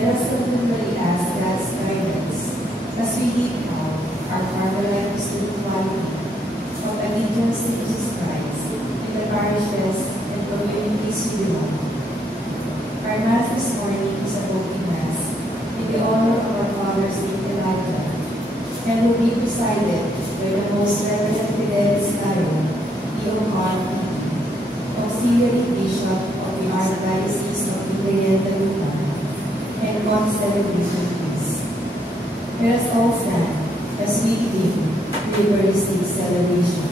Let us continually ask God's guidance as we lead out our Carmelite spirituality of allegiance to Jesus Christ in the parishes and communities we belong. Our Mass this morning is a Holy Mass in the honor of our Father St. Elijah, and will be presided by the Most Reverend Fidelis Caro, Eohan, Auxiliary Bishop of the Archdiocese of Cagayan de Luna, and Concelebration Peace. Let us all stand as we begin the Eucharistic celebration.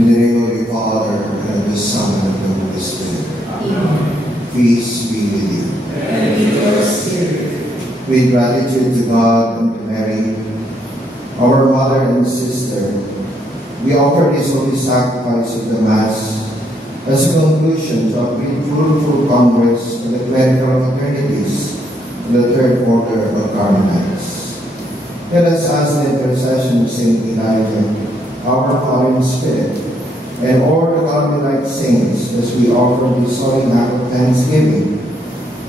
In the name of the Father, and of the Son, and of the Holy Spirit. Amen. Peace be with you. And with your spirit. With gratitude to God and to Mary, our Mother and Sister, we offer this holy sacrifice of the Mass as a conclusion to a fruitful congress of the clerical fraternities of the Third Order of Carmelites. Let us ask the intercession of Saint Elijah, our Father in Spirit, and all the Carmelite saints as we offer this holy act of thanksgiving,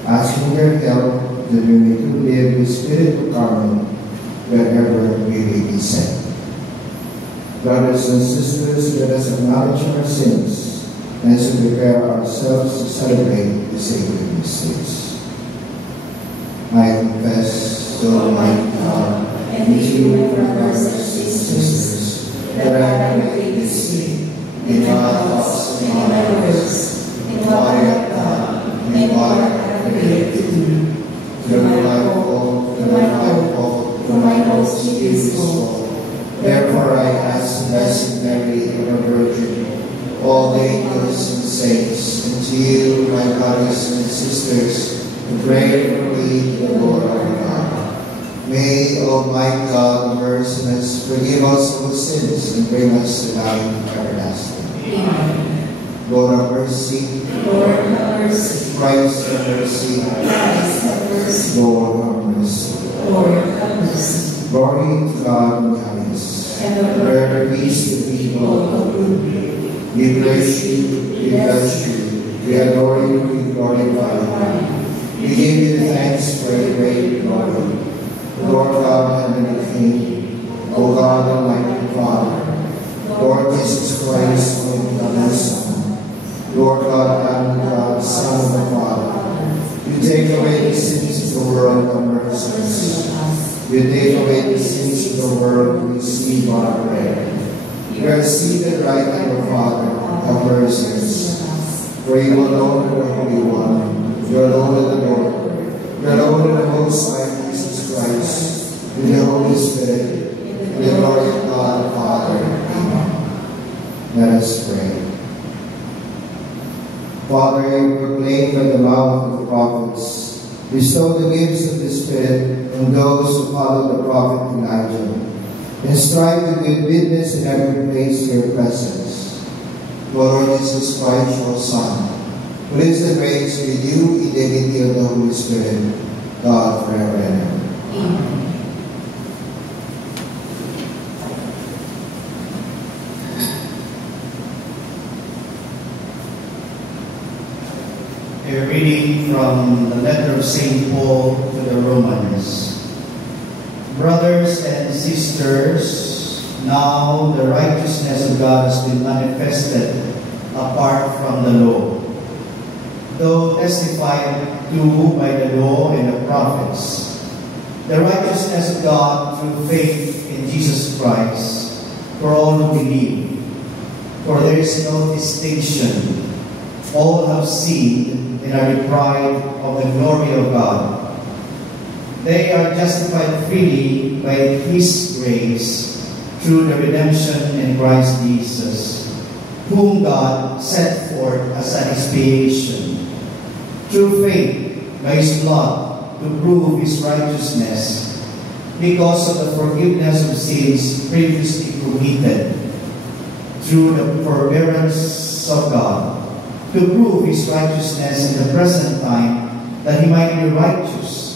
asking their help that we may live the Spirit of Carmel wherever we may be sent. Brothers and sisters, let us acknowledge our sins as we prepare ourselves to celebrate the sacred mysteries. I confess to Almighty God and to you, my brothers and sisters, that I have committed sin in my thoughts and in my words, in what I have done and what I have neglected to do, through my fault, through my most grievous fault. Therefore I ask Blessed Mary, ever Virgin, all the angels and saints, and to you, my brothers and sisters, to pray for me to the Lord our God. May Almighty God, merciless, forgive us our sins and bring us to life everlasting. Amen. Lord have mercy. Lord have mercy. Christ have mercy. Christ have mercy. Lord have mercy. Lord have mercy. Glory to God in the highest. And on Where peace to people of good will. We bless you, we bless you, We adore you, we glorify you. We give you thanks for your great glory. Lord God, heavenly King, O God, Almighty Father, Lord Jesus Christ, only begotten Son, Lord God, Lamb of God, Son of the Father, you take away the sins of the world, have mercy on us. You take away the sins of the world, receive our prayer. You are seated right at your Father, have mercy on us. For you alone are the Holy One, you alone are the Lord, you alone are the Most High Jesus Christ, with the Holy Spirit, in the glory of God the Father. Amen. Let us pray. Father, you proclaim by the mouth of the prophets, bestow the gifts of the Spirit on those who follow the prophet Elijah, and strive to give witness in every place to your presence. Lord Jesus Christ, your Son, who lives and reigns with you in the unity of the Holy Spirit, God forever and ever. Amen. A reading from the letter of St. Paul to the Romans. Brothers and sisters, now the righteousness of God has been manifested apart from the law. Though testified to by the law and the prophets, the righteousness of God through faith in Jesus Christ for all who believe. For there is no distinction. All have sinned and are deprived of the glory of God. They are justified freely by His grace through the redemption in Christ Jesus, whom God set forth as an expiation, through faith by His blood to prove His righteousness, because of the forgiveness of sins previously committed, through the forbearance of God, to prove His righteousness in the present time, that He might be righteous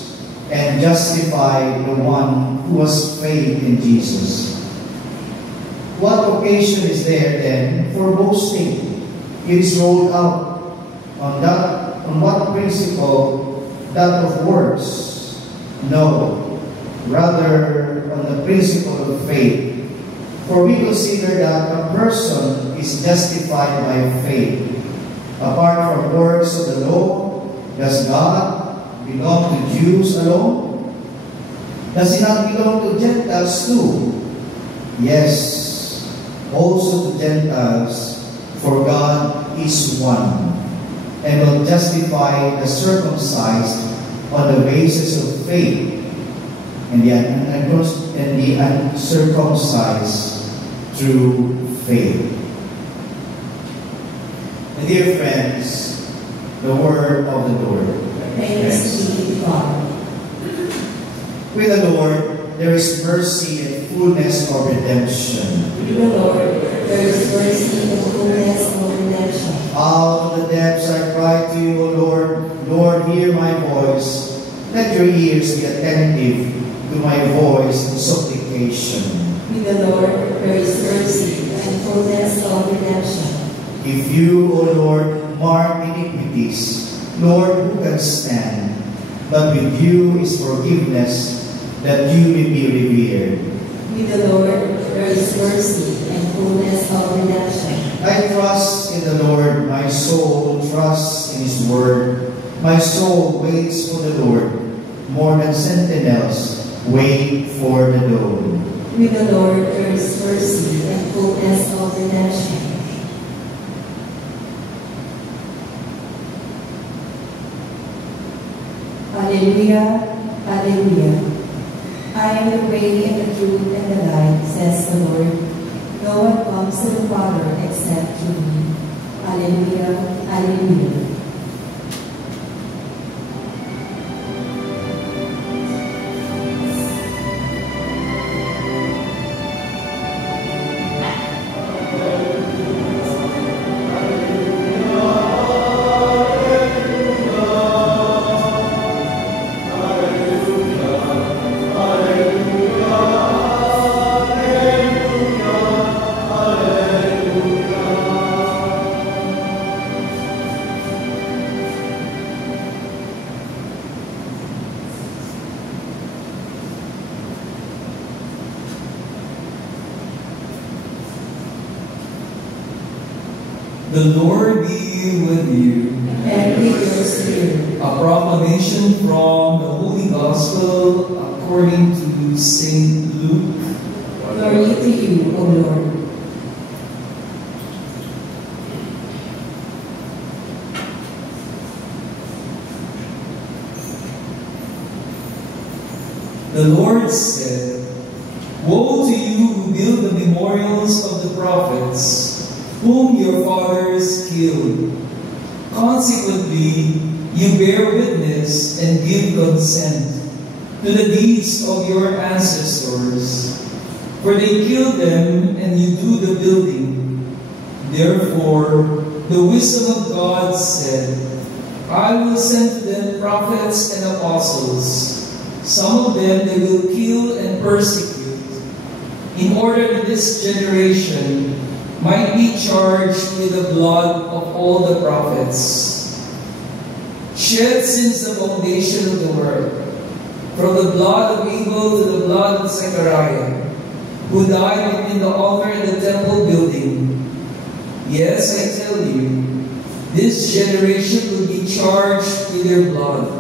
and justify the one who has faith in Jesus. What occasion is there then for boasting? It is rolled out on what principle? That of works? No, rather on the principle of faith. For we consider that a person is justified by faith. Apart from works of the law, does God belong to Jews alone? Does He not belong to Gentiles too? Yes, also to Gentiles, for God is one, and will justify the circumcised on the basis of faith, and the uncircumcised through faith. My dear friends, the word of the Lord. Thanks be to God. With the Lord, there is mercy and fullness of redemption. With the Lord, there is mercy and fullness of redemption. Out of the depths I cry to you, O Lord. Lord, hear my voice. Let your ears be attentive to my voice in supplication. With the Lord, there is mercy and fullness of redemption. If you, O Lord, mark iniquities, Lord, who can stand? But with you is forgiveness, that you may be revered. With the Lord, there is mercy and fullness of redemption. I trust in the Lord, my soul trusts in His word. My soul waits for the Lord, more than sentinels wait for the dawn. With the Lord, there is mercy and fullness of redemption. Alleluia, Alleluia. I am the way and the truth and the life, says the Lord. No one comes to the Father except through me. Alleluia, Alleluia. The Lord be with you. and with your spirit. A proclamation from the Holy Gospel according to Saint Luke. Glory to you, O Lord. The Lord said, "Woe to you who build the memorials of the prophets, whom your fathers killed. Consequently, you bear witness and give consent to the deeds of your ancestors, for they killed them and you do the building. Therefore, the wisdom of God said, I will send to them prophets and apostles. Some of them they will kill and persecute, in order that this generation might be charged with the blood of all the prophets, shed since the foundation of the world, from the blood of Abel to the blood of Zechariah, who died between the altar and the temple building. Yes, I tell you, this generation will be charged with their blood.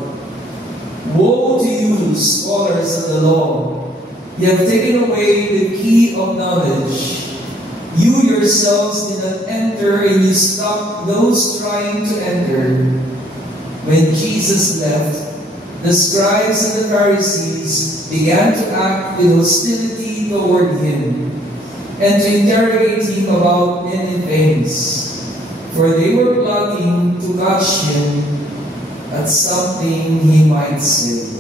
Woe to you, scholars of the law! You have taken away the key of knowledge. You yourselves did not enter, and you stopped those trying to enter. When Jesus left, the scribes and the Pharisees began to act with hostility toward him, and to interrogate him about many things, for they were plotting to catch him at something he might say.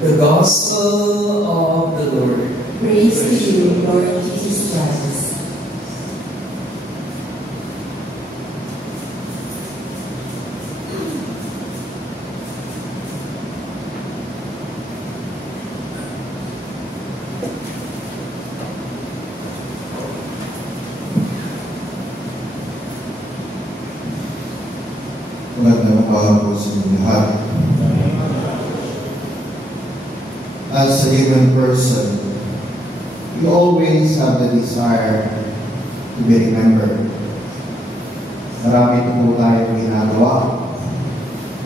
The Gospel of the Lord. Praise to you, Lord Jesus Christ. Magandang umaga po sa inyong lahat. As a human person, we always have the desire to be remembered. Marami po tayong ginagawa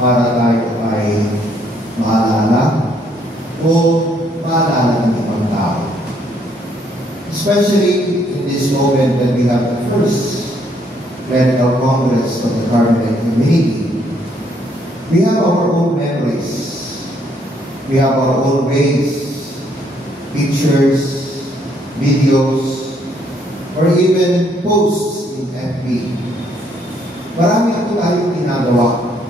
para tayo ay maalala o maalala ng ibang tao. Especially in this moment that we have the first Medical Congress of the Carmelite Community. We have our own memories. We have our own ways, pictures, videos, or even posts in FB. Marami po tayong ginagawa.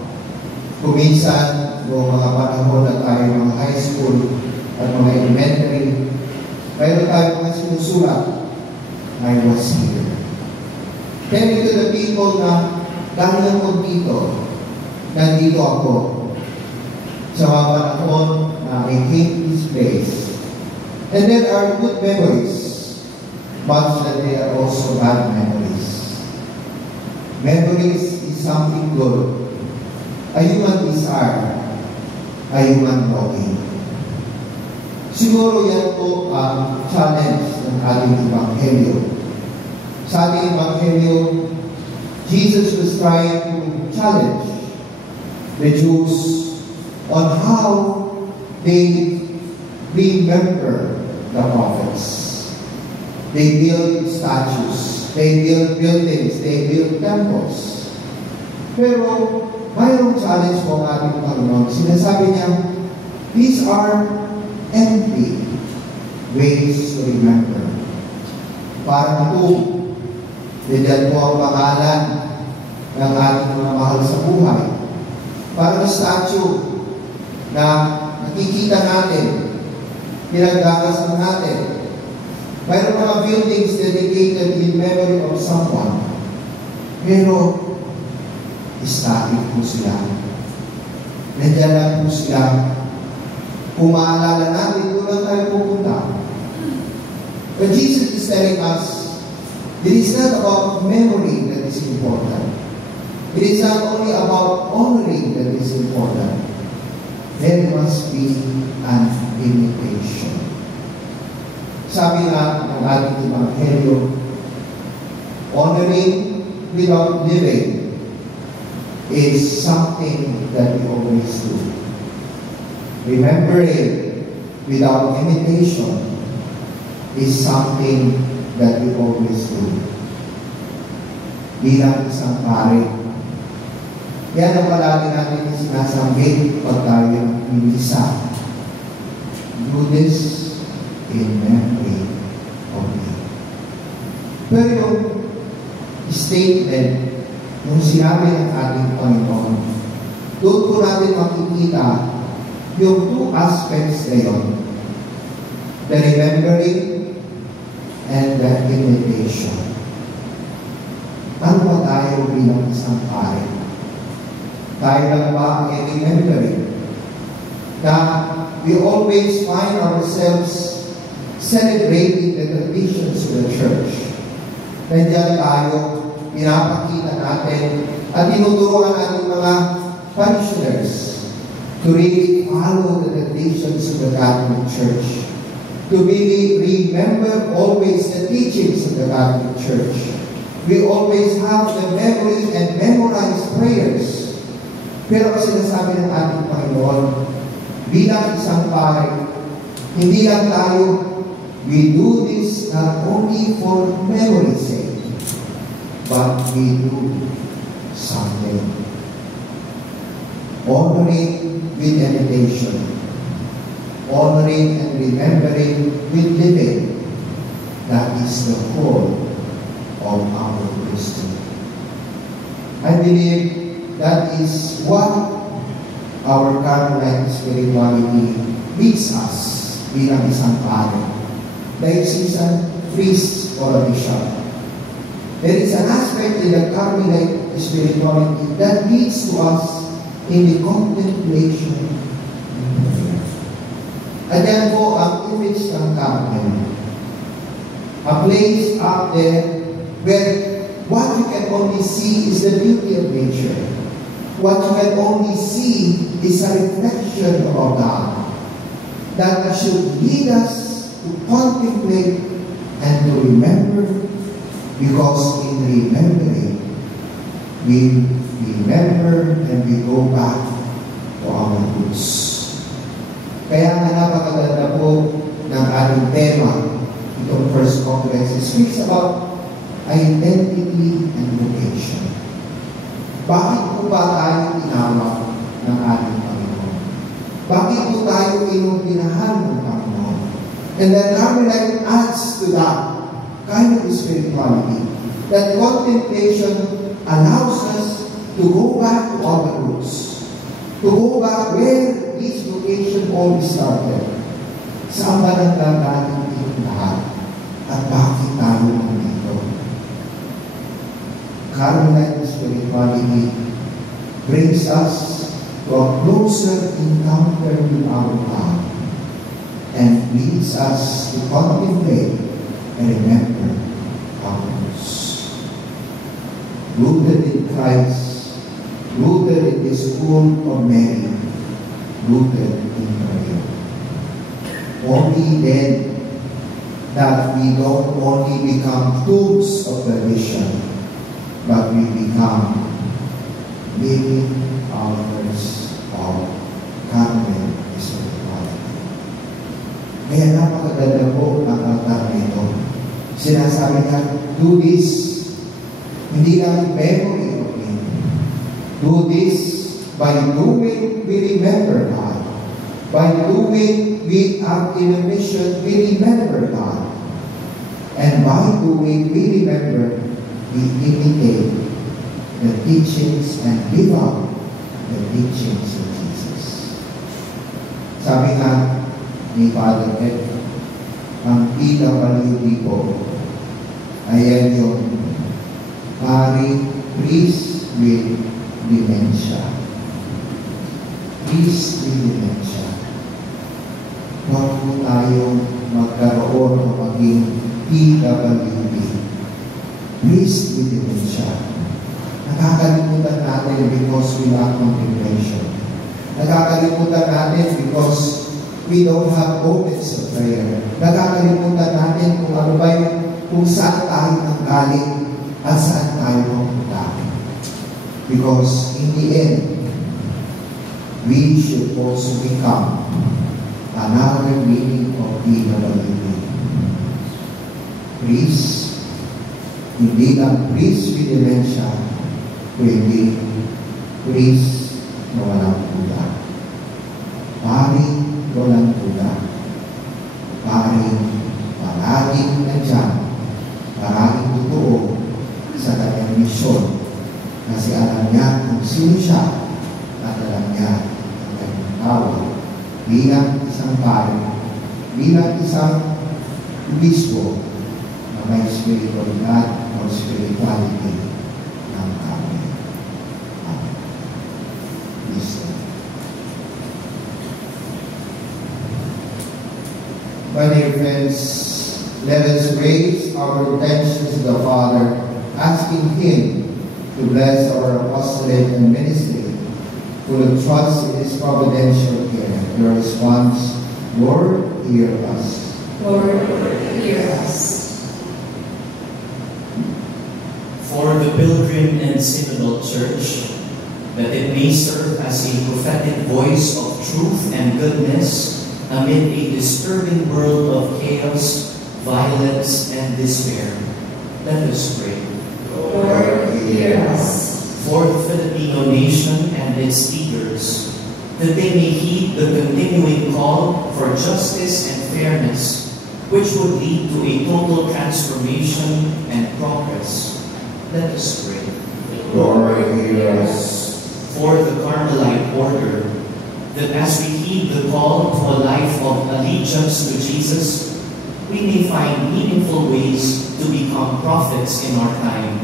Kuminsan, noong mga panahon na tayo mga high school at mga elementary, mayroon tayo mga sinusulat, I was here. Telling to the people na dahil ako dito, nandito ako. Sa mga panahon na I came to this place. And there are good memories, but that they are also bad memories. Memories is something good. A human desire, a human longing. Siguro yan po ang challenge ng ating Ebanghelyo. Sa ating Ebanghelyo, Jesus was trying to challenge the Jews on how they remember the prophets. They build statues, they build buildings, they build temples. Pero mayroong challenge po ang ating Panginoon. Sinasabi niya, these are empty ways to remember. Parang ito, diyan po ang pangalan ng ating mga mahal sa buhay. Parang statue na nakikita natin, pinagdakasan natin. Mayroon mga buildings dedicated in memory of someone. Pero, static po sila. Nandiyan lang po sila. Kung maalala natin, doon lang tayo pupunta. But Jesus is telling us, it is not about memory that is important. It is not only about honoring that is important. There must be an imitation. Sabi nga ng ating Ebanghelyo, honoring without living is something that we always do. Remembering without imitation is something that we always do. Bilang isang pare, yan ang palagi natin sinasanggit pag tayo nag-iisa. Do this in memory of me. Pero yung statement, yung sinabi ng ating Panginoon, doon po natin makikita yung two aspects na yun. The remembering and the imitation. Ano ba tayo bilang isang pare? Tayo lang ba ay remembering? Na we always find ourselves celebrating the traditions of the church. Nandiyan tayo, pinapakita natin at tinuturuan natin mga parishioners to really follow the traditions of the Catholic Church. To really remember always the teachings of the Catholic Church. We always have the memory and memorized prayers. Pero ang sinasabi ng ating Panginoon, bilang isang pare, hindi lang tayo, we do this not only for memory's sake, but we do something. Honoring with imitation. Honoring and remembering with living. That is the core of our Christian. I believe that is what our Carmelite spirituality leads us bilang isang pare. There is a priest or a bishop. There is an aspect in the Carmelite spirituality that leads to us in the contemplation. At yan po ang image ng Carmel. A place up there where what you can only see is the beauty of nature. What you can only see is a reflection of God that should lead us to contemplate and to remember, because in remembering, we remember and we go back to our roots. Kaya nga napakaganda po ng ating tema, itong first conference, it speaks about identity and vocation. Bakit po ba tayo tinawag ng ating Panginoon? Bakit po tayo inuunahan ng Panginoon? And then Carmelite adds to that kind of spirituality, that contemplation allows us to go back to our roots, to go back where this vocation all started. Saan ba nagdadaan itong lahat? At bakit tayo nandito? Carmelite spirituality brings us to a closer encounter with our God and leads us to contemplate and remember our roots. Rooted in Christ, rooted in the school of Mary, rooted in prayer. Only then that we don't only become tools of tradition, but we become living authors of Carmel spirituality. Kaya napakaganda po ang altar nito. Sinasabi niya, do this, hindi lang memory of Him. Do this, by doing, we remember God. By doing, we are in a mission, we remember God. And by doing, we remember, we imitate the teachings and live out the teachings of Jesus. Sabi nga ni Father Ed, ang PWD po, ayan yung priest with dementia. Priest with dementia. Huwag po tayo magkaroon o maging PWD. Priest with dementia. Nakakalimutan natin because we lack contemplation. Nakakalimutan natin because we don't have moments of prayer. Nakakalimutan natin kung ano ba kung saan tayo nanggaling at saan tayo pupunta. Because in the end, we should also become another meaning of being a believer. Priest, hindi lang priest with dementia, kundi priest na walang kuda. Paring walang kuda. Paring palaging nandiyan, palaging totoo sa kanyang misyon. Kasi alam niya kung sino siya at alam niya ang kanyang tawag bilang isang pare, bilang isang obispo na may spiritualidad o spirituality ng tao. My dear friends, let us raise our intentions to the Father, asking Him to bless our apostolate and ministry, full of trust in His providential care. Your response, Lord, hear us. Lord, hear us. For the Pilgrim and Synodal Church, that it may serve as a prophetic voice of truth and goodness amid a disturbing world of chaos, violence, and despair. Let us pray. Lord, hear us. For the Filipino nation and its leaders, that they may heed the continuing call for justice and fairness, which would lead to a total transformation and progress. Let us pray. Lord, hear us. For the Carmelite order, that as we heed the call to a life of allegiance to Jesus, we may find meaningful ways to become prophets in our time,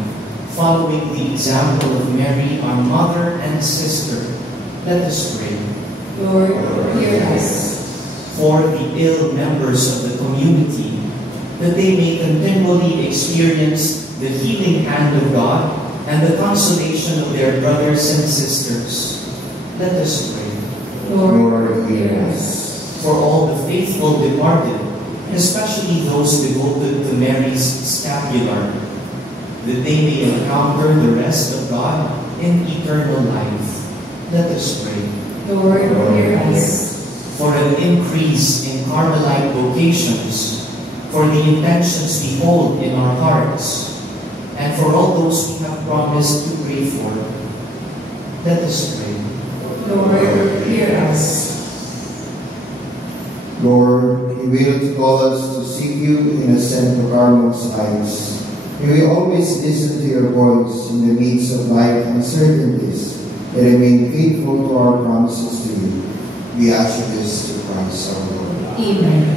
following the example of Mary, our mother and sister. Let us pray. Lord, hear us. For the ill members of the community, that they may continually experience the healing hand of God and the consolation of their brothers and sisters. Let us pray. Lord, hear us. For all the faithful departed, especially those devoted to Mary's scapular, that they may encounter the rest of God in eternal life. Let us pray. Lord, hear us. For an increase in Carmelite vocations, for the intentions we hold in our hearts, and for all those we have promised to pray for. Let us pray. Lord, hear us. Lord, you will to call us to seek you in ascent of our most lives. May we always listen to your voice in the midst of life uncertainties and remain faithful to our promises to you. We ask you this through Christ our Lord. Amen.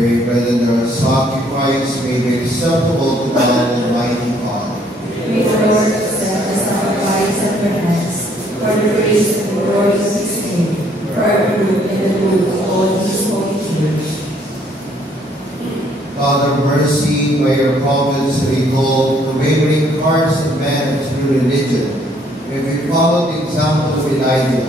pray that the sacrifice may be acceptable to God Almighty God. May the Lord accept the sacrifice at your hands, for the praise and glory of his name, for our good and the good of all his holy church. God of mercy, by your providence recall the wavering hearts of men through religion, may we follow the example of Elijah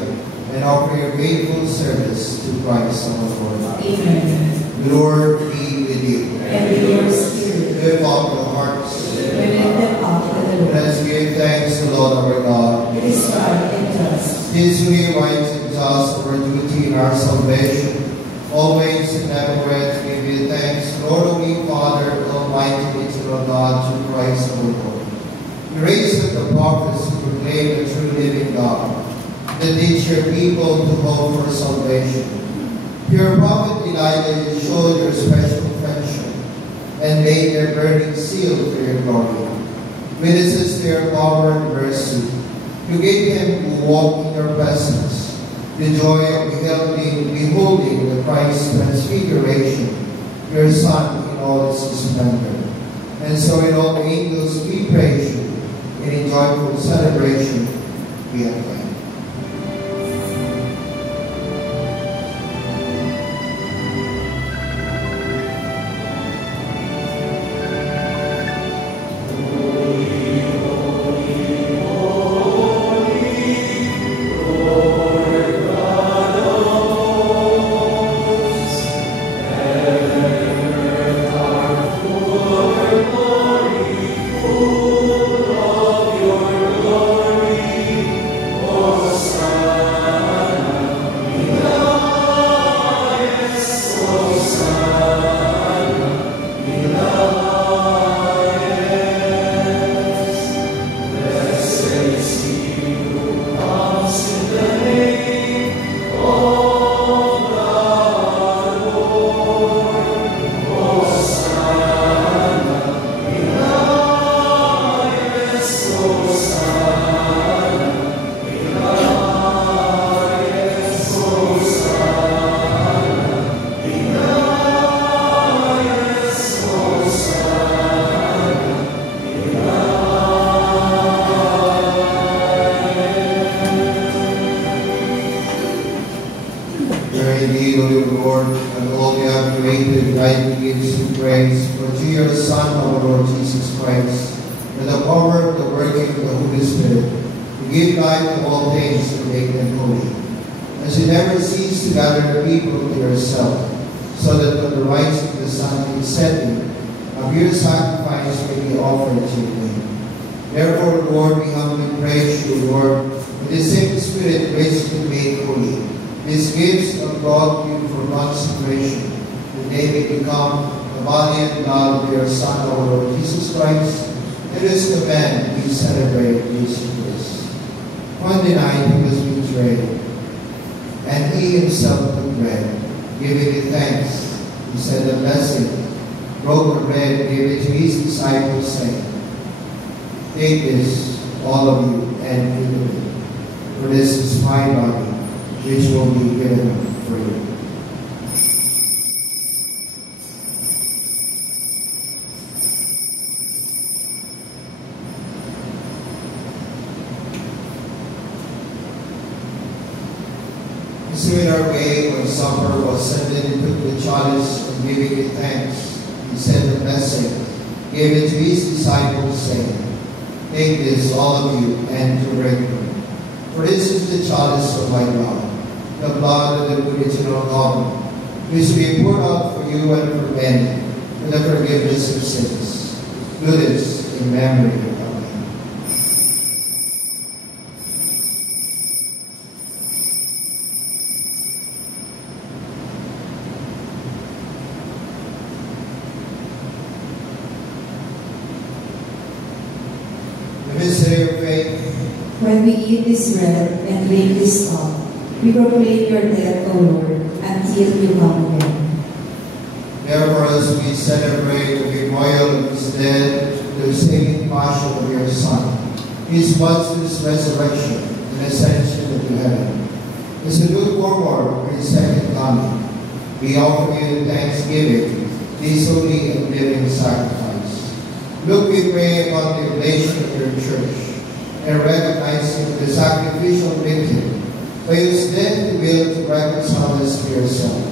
and offer your grateful service to Christ our Lord. Amen. The Lord be with you. And with your spirit. Lift up your hearts. We lift them up to the Lord. Let us give thanks to the Lord our God. It is right and just. This we right and just our duty in our salvation. Always and everywhere to give you thanks, Lord, Holy Father, Almighty, eternal God, through Christ our Lord. You raised up the prophets to proclaim the true living God, that teach your people to hope for salvation. Your prophet Elijah showed your special friendship and made their burning seal for your glory. Witnesses to your power and mercy, you gave him who walked in your presence the joy of beholding the Christ's transfiguration, your Son in all his splendor. And so in all the angels we praise you, and in joyful celebration we acclaim. When we eat this bread and drink this cup, we proclaim your death, O Lord, until you come again. Therefore, as we celebrate the memorial of his death, the saving passion of your Son, his monstrous resurrection and ascension into heaven, as we look forward to his second coming, We offer you thanksgiving, this holy and living sacrifice. Look, we pray, upon the oblation of your church, and recognizing the sacrificial victim, by whose death you will to reconcile us to yourself,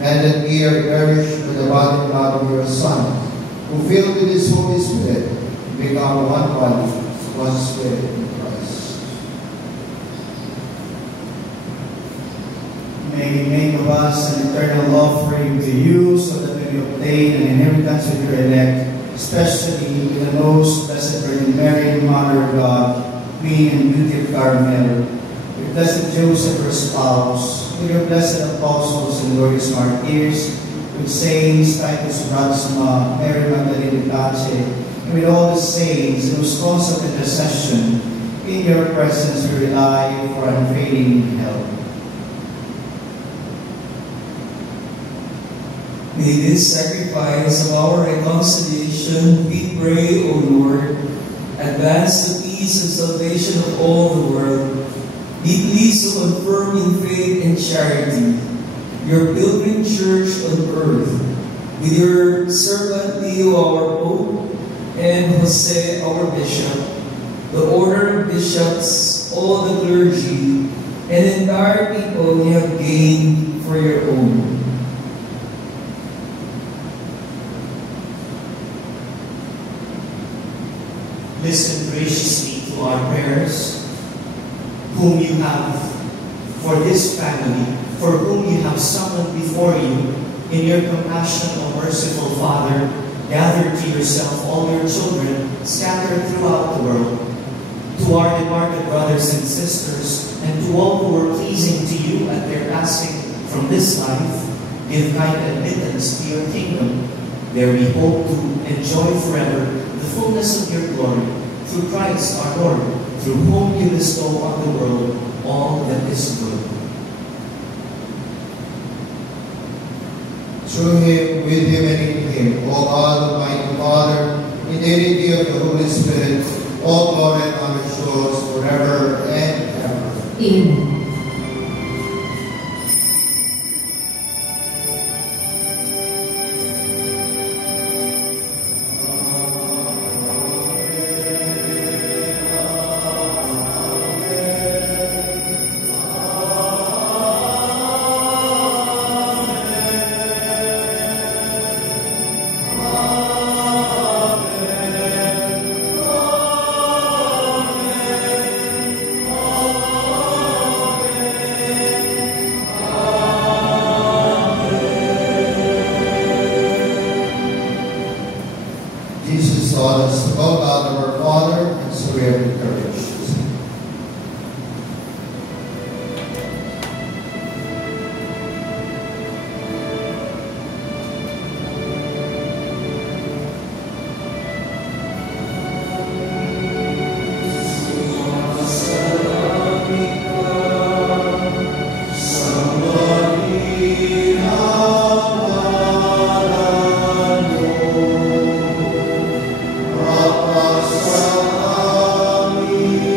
and that we are nourished with the body and blood of your Son, who filled with his Holy Spirit, become one body, one spirit in Christ. May He make of us an eternal offering to you, so that we may obtain an inheritance with your elect, especially with the most blessed Virgin Mary, Mother of God, Queen and Beauty of Carmel, with blessed Joseph, her spouse, with your blessed apostles and glorious martyrs, with saints Titus Bradsma, Mary Magdalene Cache, and with all the saints in whose constant intercession, in your presence we rely for unfailing help. May this sacrifice of our reconciliation, we pray, O Lord, advance the peace and salvation of all the world. Be pleased to confirm in faith and charity your pilgrim church on earth, with your servant Leo, our Pope, and Jose, our Bishop, the order of bishops, all the clergy, and entire people you have gained for your own. Listen graciously to our prayers, whom you have, for this family, for whom you have summoned before you, in your compassion, O merciful Father, gather to yourself all your children scattered throughout the world. To our departed brothers and sisters, and to all who were pleasing to you at their passing from this life, give kind admittance to your kingdom. There we hope to enjoy forever the fullness of your glory, through Christ our Lord, through whom you bestow on the world all that is good. Through him, with him, and in him, O God, Almighty Father, in the unity of the Holy Spirit, all glory and honor shows forever and ever. Amen. Jesus taught us to go out of our Father, and so we are encouraged. Amen.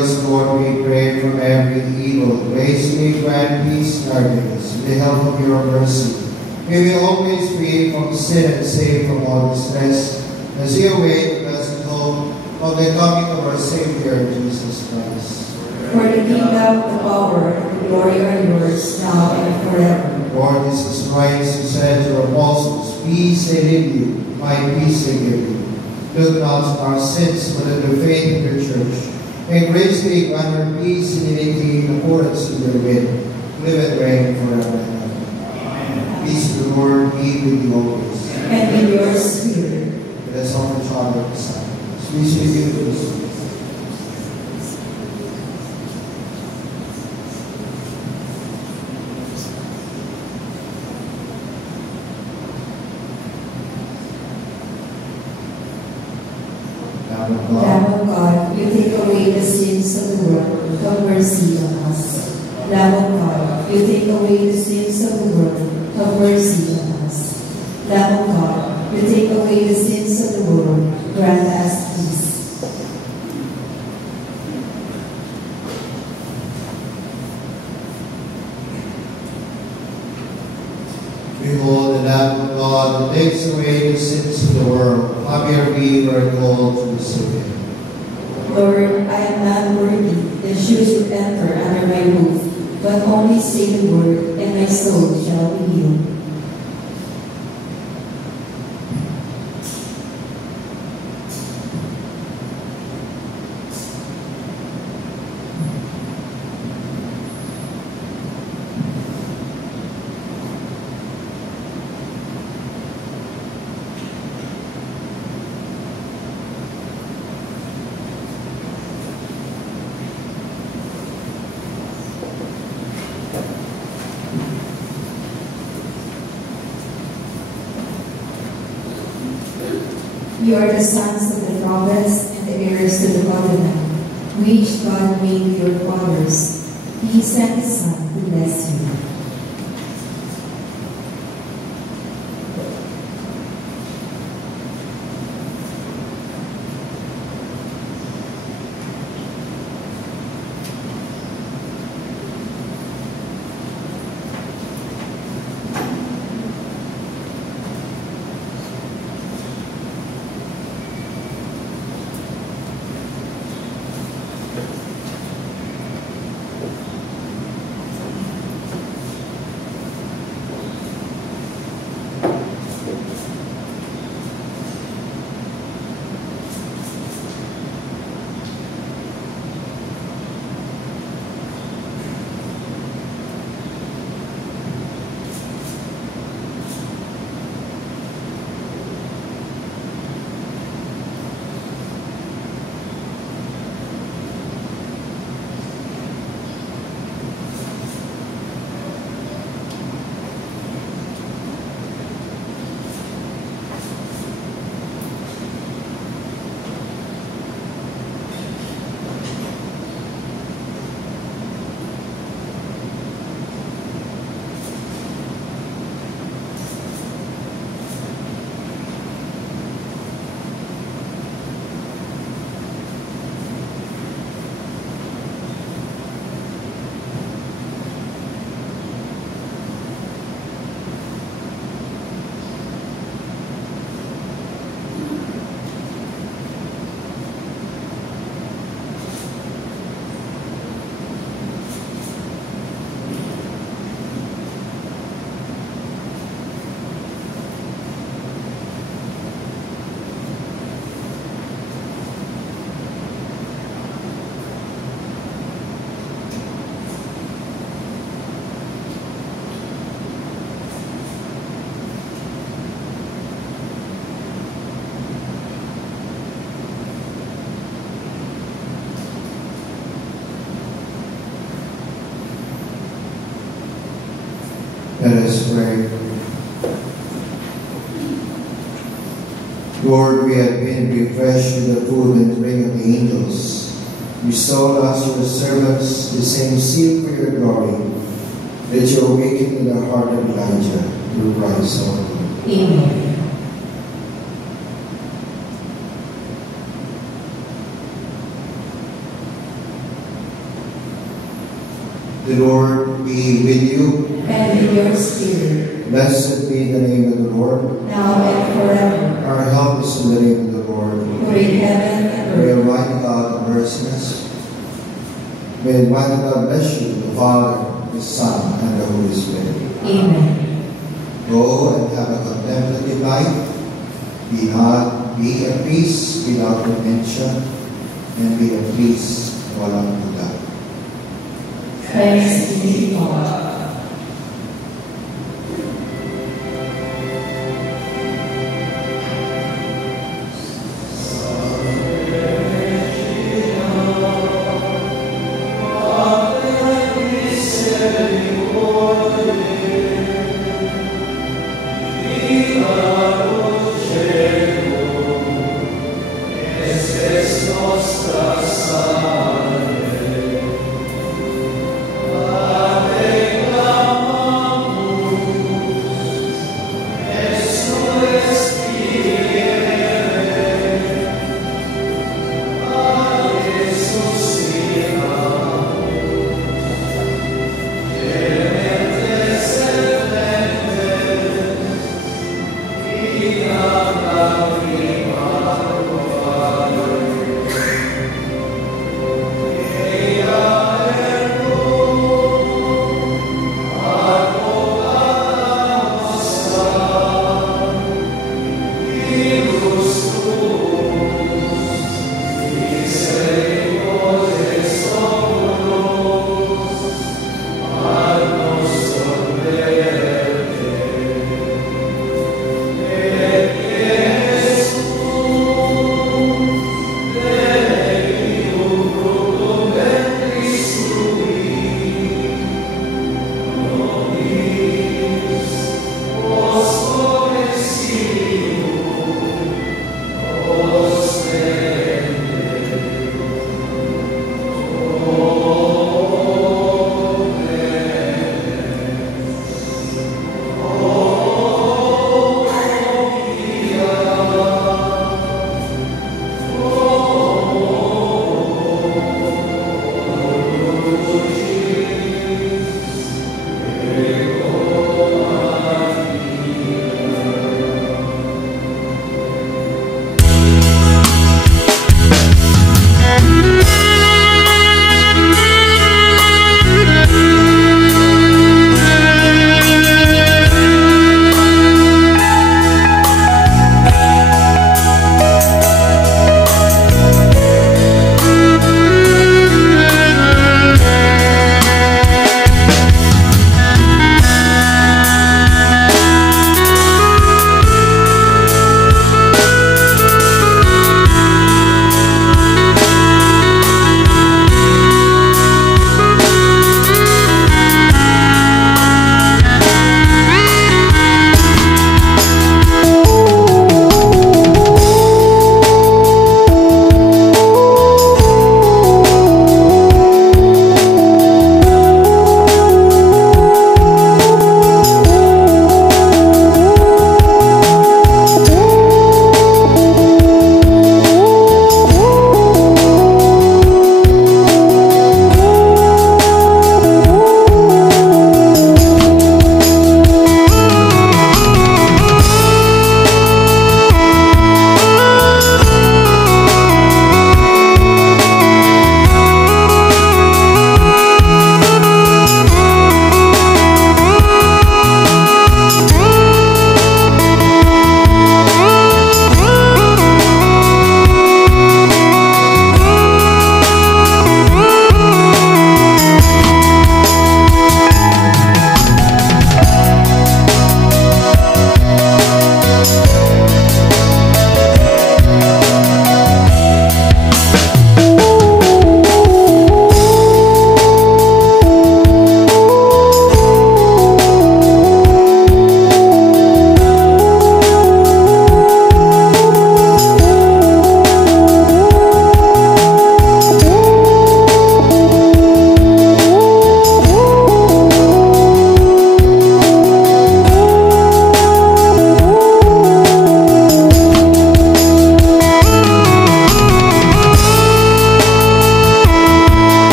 us, Lord, we pray, from every evil. Grace may grant peace in our days. With the help of your mercy, may we always free from sin and safe from all distress, as we await the blessed hope of the coming of our Savior, Jesus Christ. For the kingdom, the power, and the glory are yours, now and forever. Lord Jesus Christ, who said to your apostles, peace I leave you, my peace I give you. Look not on our sins, but on the faith of your church. May grace be grant her peace and unity in accordance with your will, live and reign forever and ever. Amen. Peace of the Lord be with you always. And with your spirit. Let us offer each other the sign. Peace with you, Lord. Lamb of God, you take away the sins of the world, have mercy on us. Lamb of God, you take away the sins of the world, have mercy on us. Lamb of God, you take away the sins of the world, grant us peace. Behold, the Lamb of God that takes away the sins of the world. Happy we who are called to receive him. Lord, I am not worthy that you should enter under my roof, but only say the word, and my soul shall be healed. You are the sons of the prophets and the heirs to the covenant, which God made with your fathers. He sent his Son to bless you. Let us pray. Lord, we have been refreshed with the food and drink of the angels. Restore us, your servants, the same seal for your glory, that you awaken in the heart of Elijah through Christ our Lord. Amen. Lord be with you. and with your spirit, Blessed be the name of the Lord. now and forever. Our help is in the name of the Lord. Who in heaven and May earth. Almighty God have mercy on us. May Almighty God bless you, the Father, the Son, and the Holy Spirit. Amen. Go and have a contemplative life. Be at peace without contention, and be at peace walang duda. Thanks be to God. Amen.